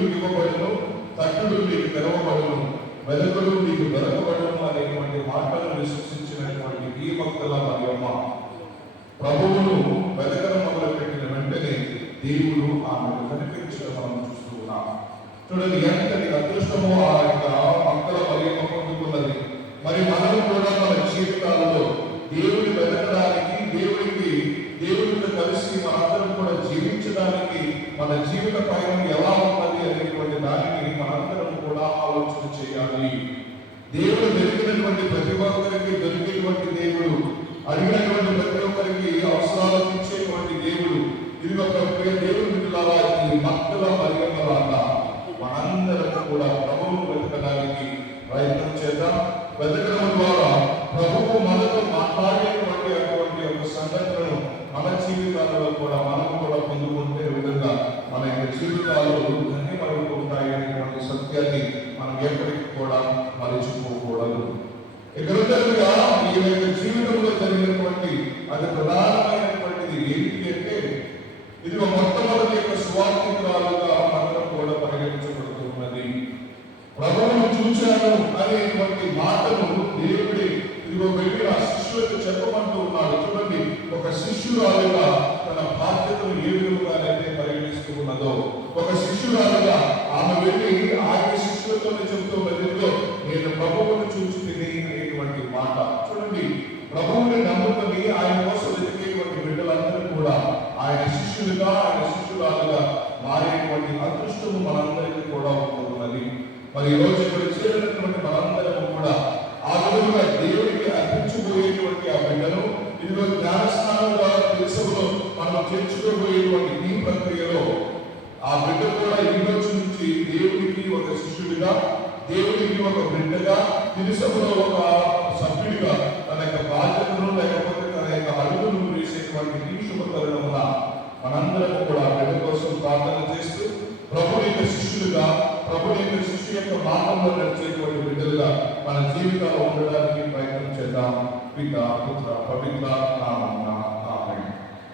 మీకు ఇవ్వబడును, తట్టుడు మీకు తెరవబడును, వెదకుడు మీకు దొరకబడును అనేటువంటి మాటలను విశ్వసించినటువంటి ఈ భక్తుల మరియమ్మ ప్రభువును వెదకడం మొదలుపెట్టిన వెంటనే దేవుడు ఆమెను కనిపించడం మనం చూస్తూ ఉన్నాం. చూడండి ఎంతటి అదృష్టమో ఆ యొక్క భక్తుల మరియమ్మ పొందుకున్నది. మరి మనం కూడా మన జీవితాలలో దేవుని వెతకడానికి, దేవుడితో కలిసి మనందరం కూడా జీవించడానికి మన జీవిత పయనం ఎలా ఉన్నది అనేటువంటి దానికి మనందరం కూడా ఆలోచన చేయాలి. దేవుడు దొరికినటువంటి ప్రతి ఒక్కరికి దొరికేటువంటి దేవుడు, అడిగినటువంటి ప్రతి ఒక్కరికి అవసరాలు తీర్చేటువంటి దేవుడు. ఇది ఒక దేవుడు బిడ్డలారా, ఈ భక్తుల మరియమ్మలాగా మనందరం కూడా ప్రభువును వెతకడానికి ప్రయత్నం చేద్దాం. వెతకడం ద్వారా ప్రభువు మనతో మాట్లాడేటువంటి అటువంటి ఒక సంగతులను మన జీవితాలలో కూడా మనం కూడా పొందుకుంటే విధంగా మన యొక్క జీవితాలు ధన్యమైపు ఉంటాయి అనేటువంటి సత్యాన్ని మనం ఎప్పటికీ కూడా మరచిపోకూడదు. ఇకరుగా ఈ యొక్క జీవితంలో జరిగినటువంటి అది ప్రధానమైనటువంటిది ఏంటి అంటే, ఇది మొట్టమొదటి యొక్క స్వార్థికురాలుగా మనం కూడా పరిగణించబడుతున్నది. ప్రభువును చూశాను అనేటువంటి మాటను దేవుడి ఇదిగో వెళ్ళి ఆ శిష్యులకు చెప్పమంటూ ఉన్నాడు. చూడండి, ఒక శిష్యురాలుగా తన బాధ్యతను ఏ విధంగానైతే పరిగణిస్తూ ఉన్నదో, ఒక శిష్యురాలుగా ఆమె వెళ్ళి ఆయన శిష్యులతోనే చెబుతూ వెళ్ళిందో, నేను ప్రభువును చూసి అనేటువంటి మాట. చూడండి, ప్రభువుని నమ్ముకొని ఆయన కోసం వెతికేటువంటి బిడ్డలందరూ కూడా ఆయన శిష్యులుగా, ఆయన శిష్యురాలుగా మారేటువంటి అదృష్టము మనందరికీ కూడా ఉంటున్నది. మరి ఈ రోజు ఇక్కడ చేరినటువంటి మనందరము కూడా ఆ విధంగా దేవుడికి అర్పించబోయేటువంటి ఆ బిడ్డను ఇదిగో జ్ఞానస్నానం ద్వారా తెలుసులో మనం చేర్చుకోబోయేటువంటి ఈ ప్రక్రియలో ఆ బిడ్డ కూడా ఈ రోజు నుంచి దేవుడికి ఒక శిష్యుడిగా, దేవుడికి ఒక బిడ్డగా, తెలుసులో ఒక సభ్యుడిగా తన యొక్క బాధ్యతను లేకపోతే తన యొక్క అడుగును వేసేటువంటి ఈ శుభతరుణమున మనందరం కూడా ఆ బిడ్డ కోసం ప్రార్థన చేస్తూ ప్రభుని యొక్క శిష్యులుగా, ప్రభుని యొక్క శిష్యు యొక్క మార్గంలో నడిచేటువంటి బిడ్డలుగా మన జీవితాల్లో ఉండడానికి ప్రయత్నం చేద్దాం. పిత, పుత్ర, పవిత్ర నామమున.